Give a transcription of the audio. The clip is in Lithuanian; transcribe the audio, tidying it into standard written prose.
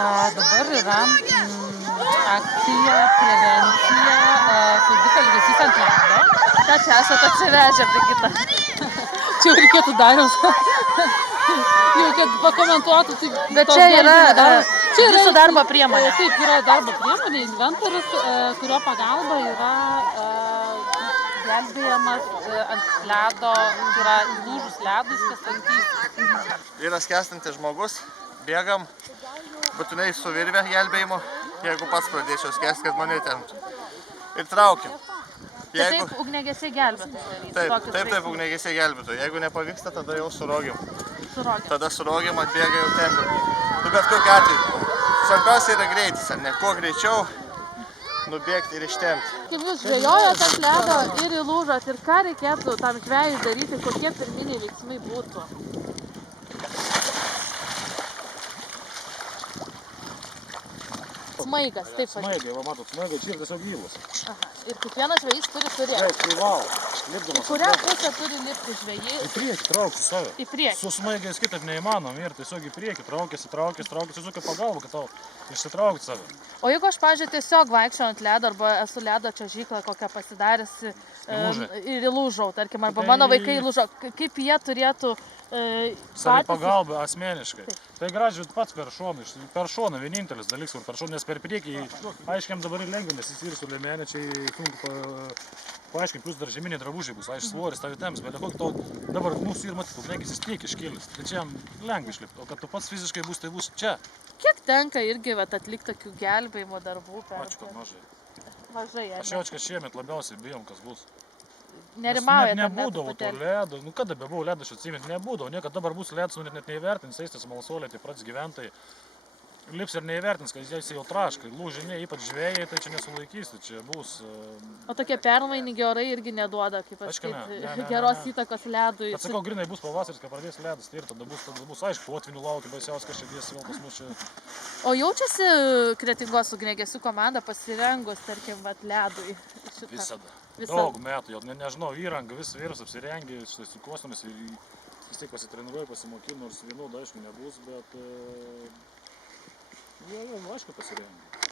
Dabar yra akcija, prevencija, saugus elgesys ant ledo. Ką čia esate atsivežę, Brigita? Čia jau reikėtų Dariaus. Jau kad pakomentuotų. Bet čia yra jūsų darbo priemonė. Taip, yra darbo priemonė, inventorius, kurio pagalba yra gelbėjamas ant ledo, tai yra lūžus ledus, kasantys. Yra skęstantis žmogus, bėgam, būtinai su virve gelbėjimo, jeigu pats pradėčiau skęsti, kad mane temptų. Ir traukiam. Taip, ugniagesiai gelbėtų. Taip, ugniagesiai gelbėtų. Jeigu nepavyksta, tada jau surogiam. Surogiam. Tada surogiam, atbėga jau tempiam. Nu, bet kokiu atveju. Svarbiausia yra greitis, ar ne? Kuo greičiau nubėgti ir ištempti. Kaip jūs žvejojat ant ledo ir įlūžot, ir ką reikėtų tam žvejui daryti, kokie pirminiai veiksmai būtų? Smaigas, taip vadinasi. Smaigai, va matot, smaigai čia ir tiesiog gyvas. Aha. Ir kiekvienas žvejys turi turėti. Taip, privalo. Lipdamas. Į kurią pusę turi lipti žvejai? Į priekį traukti save. Į priekį. Su smaigais kitaip neįmanom ir tiesiog į priekį traukėsi, tiesiog kaip pagalba, kad tau išsitraukti save. O jeigu aš, pavyzdžiui, tiesiog vaikščiau ant ledo arba esu ledo čiuožyklą kokią pasidaręsi ir įlūžau, tarkim, arba mano vaikai įlūžo, kaip jie turėtų savi pagalba asmeniškai. Tai gražiai pats per šoną vienintelis dalykas, kur per šoną, nes per priekį, aiškiam dabar ir lengva, nes jis ir su lėmenė, čia sunku paaiškinti, plus dar žeminiai drabužiai bus, aišku, svoris tavi temps, bet kokį tau dabar mūsų ir matyti, lengis jis tiek iškėlis, tai čia jam lengva išlipti, o kad tu pats fiziškai bus, tai bus čia. Kiek tenka irgi atlikti tokių gelbėjimo darbų? Ačiū, kad mažai. Mažai, Aš jaučiu, kad šiemet labiausiai bijom, kas bus. Nerimaujate? Nebūdavo to ledo, nu kada bebuvo ledas, aš atsimint, nebūdavo, niekad dabar bus ledas, nu net neįvertins, eistas malsolė, tai pradės gyventojai. Lips ir neįvertins, kad jis jau traškai, lūžiniai, ypač žvėjai, tai čia nesulaikys, tai čia bus... O tokie permainingi orai irgi neduoda, kaip pasakyti, geros įtakos ledui. Bet sakau, grinai bus pavasaris, kai pradės ledas, tai ir tada bus aišku, potvinių laukia, baisiaus kažkaip dės vėl pas mus čia. O jaučiasi Kretingos ugniagesių komanda pasirengus, tarkim, ledui? Visada. Daug metų, jau nežinau, įranga, vis vyras apsirengė, su kostomis ir vis tiek pasitreniruoja, pasimokino, nors vienodų aišku nebus, bet... Jau, aišku, pasirengė.